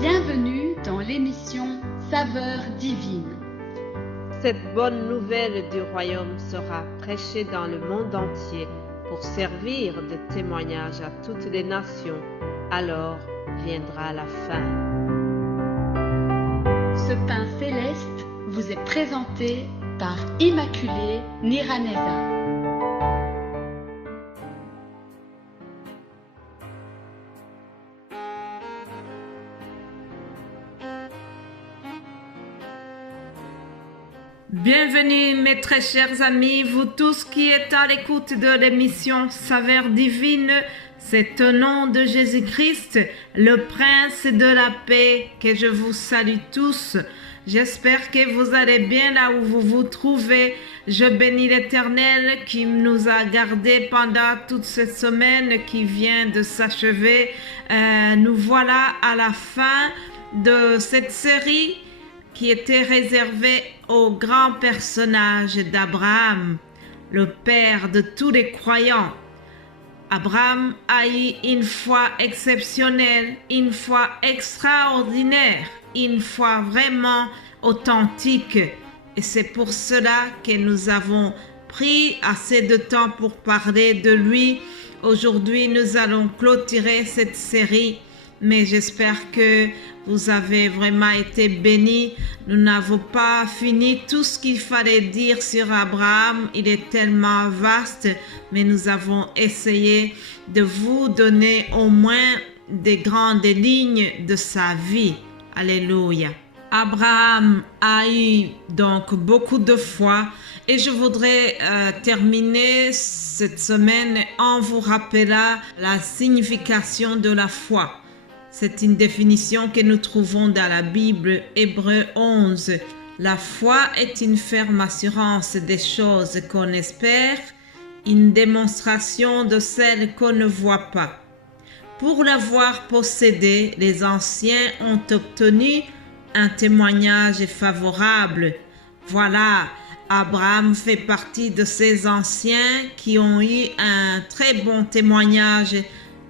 Bienvenue dans l'émission Saveurs divines. Cette bonne nouvelle du royaume sera prêchée dans le monde entier pour servir de témoignage à toutes les nations. Alors viendra la fin. Ce pain céleste vous est présenté par Immaculée Niraneza. Bienvenue mes très chers amis, vous tous qui êtes à l'écoute de l'émission Saveurs divines. C'est au nom de Jésus-Christ, le Prince de la paix, que je vous salue tous. J'espère que vous allez bien là où vous vous trouvez. Je bénis l'Éternel qui nous a gardés pendant toute cette semaine qui vient de s'achever. Nous voilà à la fin de cette série qui était réservé au grand personnage d'Abraham, le père de tous les croyants. Abraham a eu une foi exceptionnelle, une foi extraordinaire, une foi vraiment authentique. Et c'est pour cela que nous avons pris assez de temps pour parler de lui. Aujourd'hui, nous allons clôturer cette série. Mais j'espère que vous avez vraiment été bénis. Nous n'avons pas fini tout ce qu'il fallait dire sur Abraham. Il est tellement vaste, mais nous avons essayé de vous donner au moins des grandes lignes de sa vie. Alléluia. Abraham a eu donc beaucoup de foi et je voudrais terminer cette semaine en vous rappelant la signification de la foi. C'est une définition que nous trouvons dans la Bible, Hébreux 11. La foi est une ferme assurance des choses qu'on espère, une démonstration de celles qu'on ne voit pas. Pour l'avoir possédée, les anciens ont obtenu un témoignage favorable. Voilà, Abraham fait partie de ces anciens qui ont eu un très bon témoignage,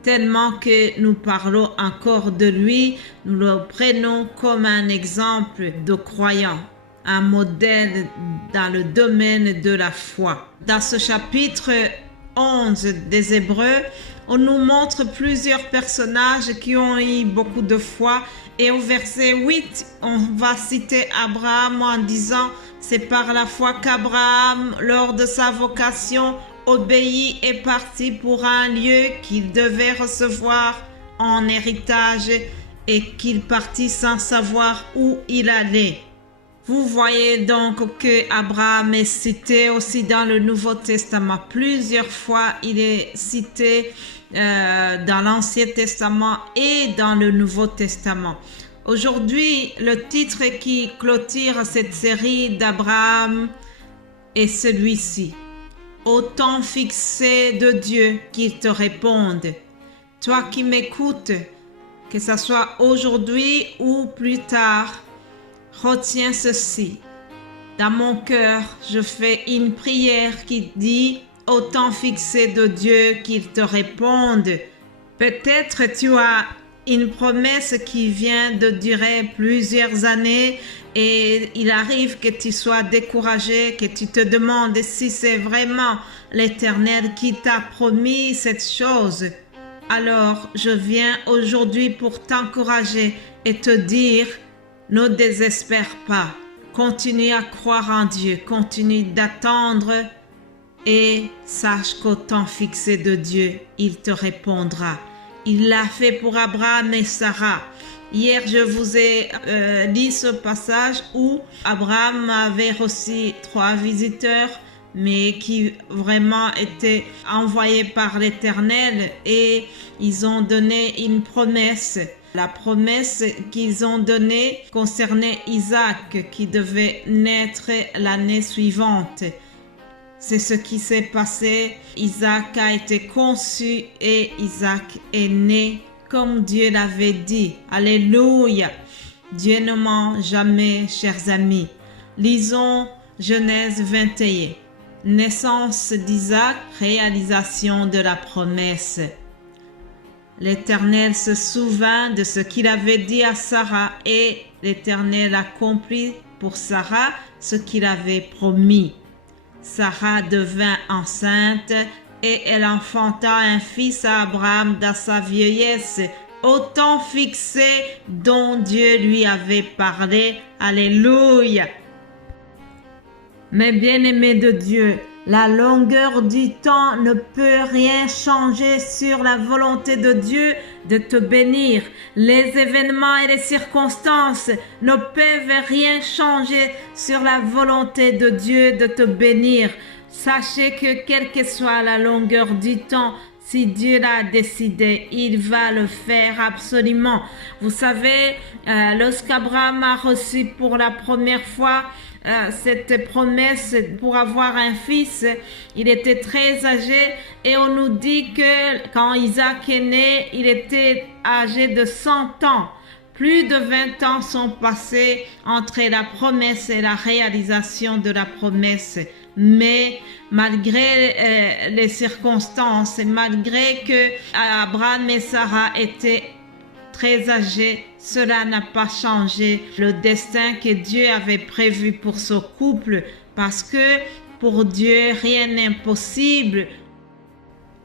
tellement que nous parlons encore de lui, nous le prenons comme un exemple de croyant, un modèle dans le domaine de la foi. Dans ce chapitre 11 des Hébreux, on nous montre plusieurs personnages qui ont eu beaucoup de foi et au verset 8, on va citer Abraham en disant « C'est par la foi qu'Abraham, lors de sa vocation, obéit et parti pour un lieu qu'il devait recevoir en héritage et qu'il partit sans savoir où il allait. » Vous voyez donc que Abraham est cité aussi dans le Nouveau Testament. Plusieurs fois, il est cité dans l'Ancien Testament et dans le Nouveau Testament. Aujourd'hui, le titre qui clôture cette série d'Abraham est celui-ci. Au temps fixé de Dieu qu'il te réponde. Toi qui m'écoutes, que ce soit aujourd'hui ou plus tard, retiens ceci. Dans mon cœur, je fais une prière qui dit au temps fixé de Dieu qu'il te réponde. Peut-être tu as une promesse qui vient de durer plusieurs années et il arrive que tu sois découragé, que tu te demandes si c'est vraiment l'Éternel qui t'a promis cette chose. Alors, je viens aujourd'hui pour t'encourager et te dire, ne désespère pas. Continue à croire en Dieu, continue d'attendre et sache qu'au temps fixé de Dieu, il te répondra. Il l'a fait pour Abraham et Sarah. Hier, je vous ai dit ce passage où Abraham avait reçu 3 visiteurs, mais qui vraiment étaient envoyés par l'Éternel et ils ont donné une promesse. La promesse qu'ils ont donnée concernait Isaac qui devait naître l'année suivante. C'est ce qui s'est passé. Isaac a été conçu et Isaac est né comme Dieu l'avait dit. Alléluia. Dieu ne ment jamais, chers amis. Lisons Genèse 21. Naissance d'Isaac, réalisation de la promesse. l'Éternel se souvint de ce qu'il avait dit à Sarah et l'Éternel accomplit pour Sarah ce qu'il avait promis. Sarah devint enceinte et elle enfanta un fils à Abraham dans sa vieillesse, au temps fixé dont Dieu lui avait parlé. Alléluia. Mes bien-aimés de Dieu, la longueur du temps ne peut rien changer sur la volonté de Dieu de te bénir. Les événements et les circonstances ne peuvent rien changer sur la volonté de Dieu de te bénir. Sachez que quelle que soit la longueur du temps, si Dieu l'a décidé, il va le faire absolument. Vous savez, lorsqu'Abraham a reçu pour la première fois cette promesse pour avoir un fils, il était très âgé et on nous dit que quand Isaac est né, il était âgé de 100 ans. Plus de 20 ans sont passés entre la promesse et la réalisation de la promesse. Mais malgré les circonstances, et malgré que Abraham et Sarah étaient très âgés, cela n'a pas changé le destin que Dieu avait prévu pour ce couple, parce que pour Dieu, rien n'est impossible.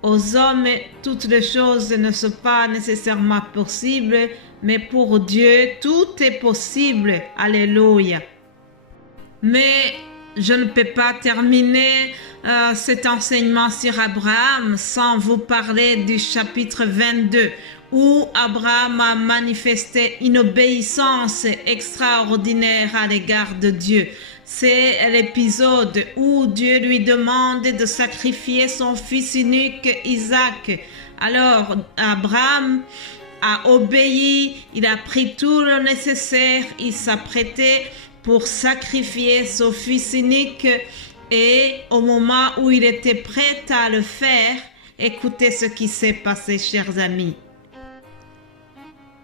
Aux hommes, toutes les choses ne sont pas nécessairement possibles, mais pour Dieu, tout est possible. Alléluia. Mais je ne peux pas terminer cet enseignement sur Abraham sans vous parler du chapitre 22, où Abraham a manifesté une obéissance extraordinaire à l'égard de Dieu. C'est l'épisode où Dieu lui demande de sacrifier son fils unique Isaac. Alors Abraham a obéi, il a pris tout le nécessaire, il s'apprêtait pour sacrifier son fils unique, et au moment où il était prêt à le faire, écoutez ce qui s'est passé, chers amis.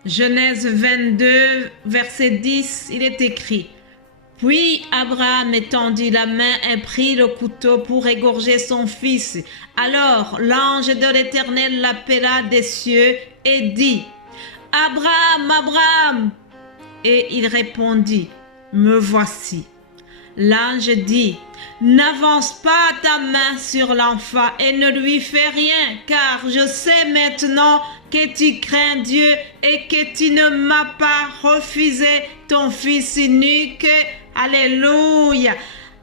Genèse 22, verset 10, il est écrit: Puis Abraham étendit la main et prit le couteau pour égorger son fils. Alors l'ange de l'Éternel l'appela des cieux et dit: Abraham, Abraham! Et il répondit: Me voici. L'ange dit: N'avance pas ta main sur l'enfant et ne lui fais rien, car je sais maintenant que tu crains Dieu et que tu ne m'as pas refusé ton fils unique. Alléluia.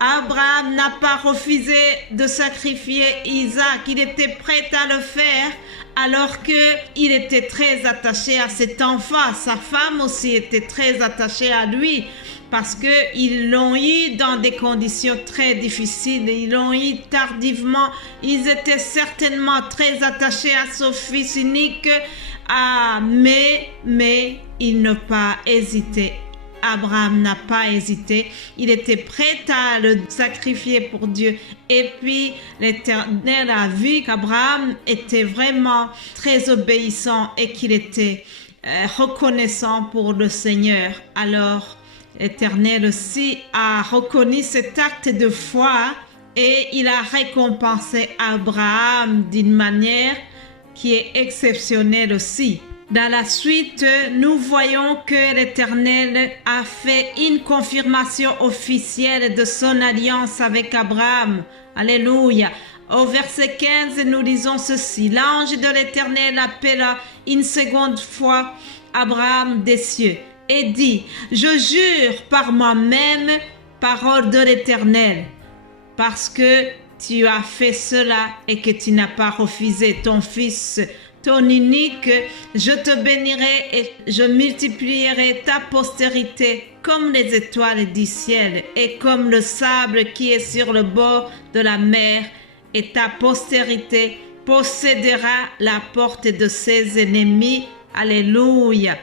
Abraham n'a pas refusé de sacrifier Isaac. Il était prêt à le faire alors qu'il était très attaché à cet enfant. Sa femme aussi était très attachée à lui, parce qu'ils l'ont eu dans des conditions très difficiles. Ils l'ont eu tardivement. Ils étaient certainement très attachés à son fils unique. Mais il n'a pas hésité. Abraham n'a pas hésité. Il était prêt à le sacrifier pour Dieu. Et puis l'Éternel a vu qu'Abraham était vraiment très obéissant et qu'il était reconnaissant pour le Seigneur. Alors l'Éternel aussi a reconnu cet acte de foi et il a récompensé Abraham d'une manière qui est exceptionnelle aussi. Dans la suite, nous voyons que l'Éternel a fait une confirmation officielle de son alliance avec Abraham. Alléluia. Au verset 15, nous lisons ceci: L'ange de l'Éternel appela une seconde fois Abraham des cieux et dit: Je jure par moi-même, parole de l'Éternel, parce que tu as fait cela et que tu n'as pas refusé ton fils, ton unique, je te bénirai et je multiplierai ta postérité comme les étoiles du ciel et comme le sable qui est sur le bord de la mer, et ta postérité possédera la porte de ses ennemis. Alléluia.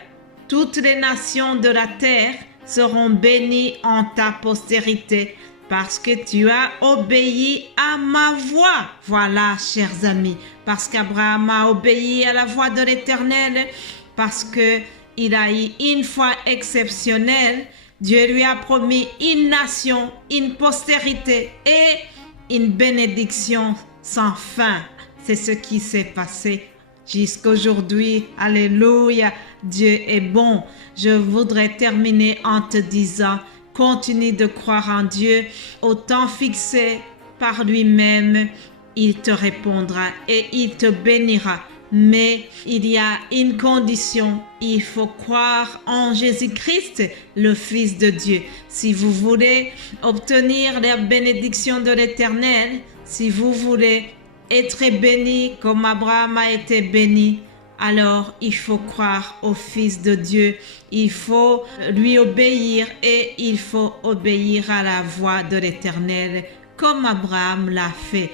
Toutes les nations de la terre seront bénies en ta postérité, parce que tu as obéi à ma voix. Voilà, chers amis, parce qu'Abraham a obéi à la voix de l'Éternel, parce qu'il a eu une foi exceptionnelle. Dieu lui a promis une nation, une postérité et une bénédiction sans fin. C'est ce qui s'est passé. jusqu'aujourd'hui. Alléluia, Dieu est bon. Je voudrais terminer en te disant, continue de croire en Dieu. Au temps fixé par lui-même, il te répondra et il te bénira. Mais il y a une condition, il faut croire en Jésus-Christ, le Fils de Dieu. Si vous voulez obtenir la bénédiction de l'Éternel, si vous voulez être béni comme Abraham a été béni, alors il faut croire au Fils de Dieu, il faut lui obéir et il faut obéir à la voix de l'Éternel comme Abraham l'a fait.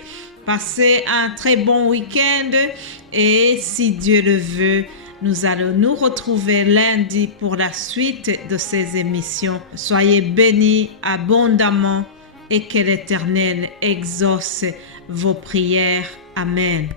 Passez un très bon week-end et si Dieu le veut, nous allons nous retrouver lundi pour la suite de ces émissions. Soyez bénis abondamment et que l'Éternel exauce vos prières. Amen.